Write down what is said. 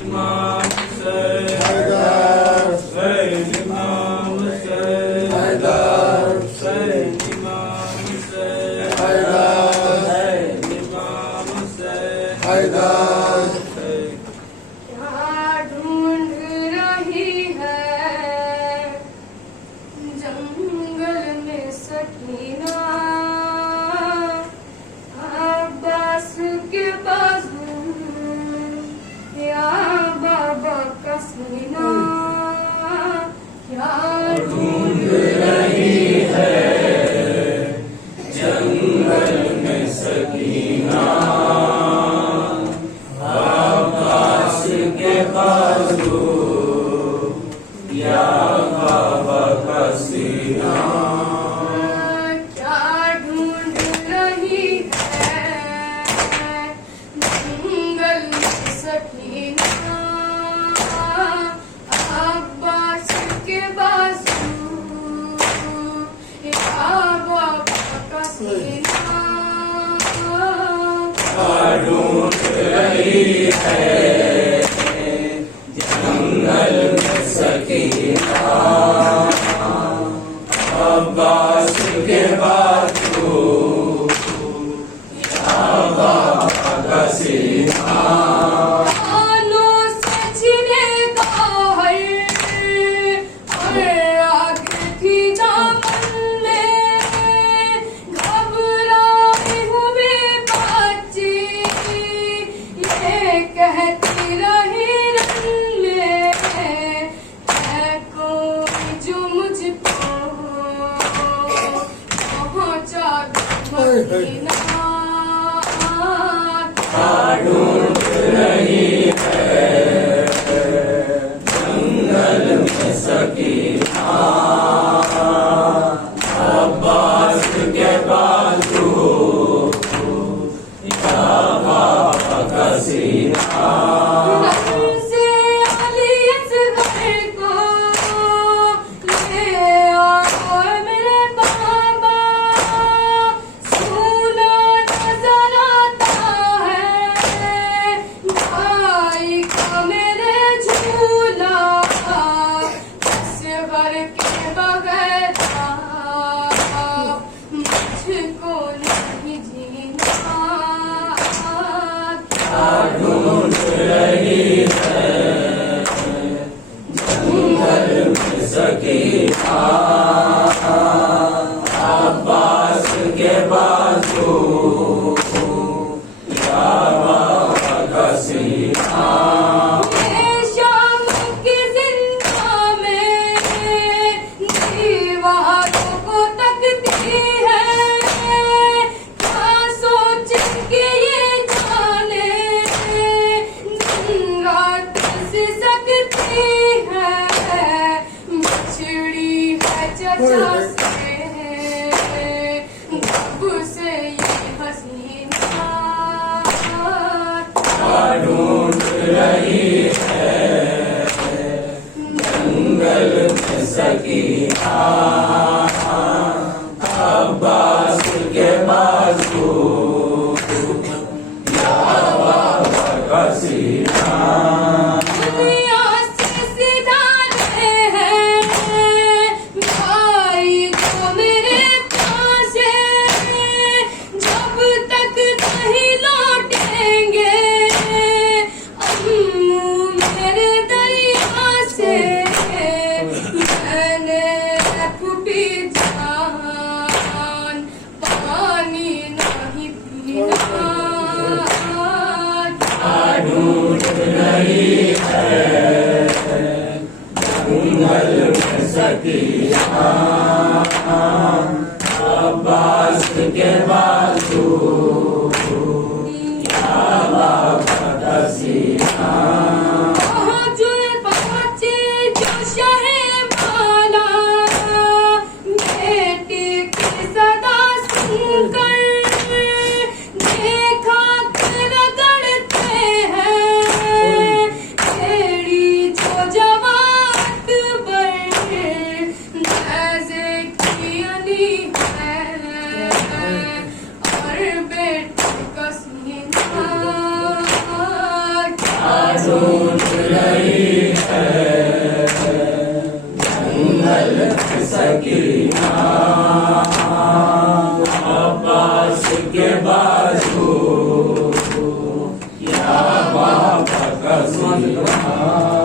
Imam Hussein, Haydar Hussein, Imam Hussein, Haydar Hussein, Imam Hussein, Haydar Hussein, Imam Hussein, Haydar Hussein। क्या ढूंढ रही है जंगल में सकीना, अब्बास के बाजू या बाबा का सीना। क्या ढूंढ रही है जंगल में सकीना, अब्बास के बाजू या बाबा का सीना। क्या ढूंढ रही है जंगल में सकीना, अब्बास के बाजू या बाबा का सीना। ढूंढ रही है जंगल में सकीना, अब्बास के बाजू या बाबा का सीना। कानों से छिनेगा हर आग थी दामन में, घबराए हुए बच्चे ये कहती रही रन में, है कोई जो मुझको पहुंचा मदीना। ढूंढ रही है जंगल में सकीना, अब्बास के बाजू या बाबा का सीना। से अली असगर को ले आओ मेरे बाबा, सोना नजर आता है भाई का मेरे झूला, असगर के बगैर मुझको नहीं जीना। ढूंढ रही है जंगल में सकीना, अब्बास के बाजू या बाबा का सीना। ये शाम की जिंदा में दीवारों को तकती है, क्या सोच के ये जाने दिन रात से सकती है, बिछड़ी है चचा से कब से ये हसीना। ढूंढ रही है जंगल में सकीना, अब्बास के बाजू या बाबा का सीना। दुनिया से सिधारे हैं भाई जो मेरे पास है, जब तक नहीं लौटेंगे अम्मू मेरे दरिया से, मैंने रही है। जंगल में सकीना अब्बास के बाजू, या बाबा का सीना।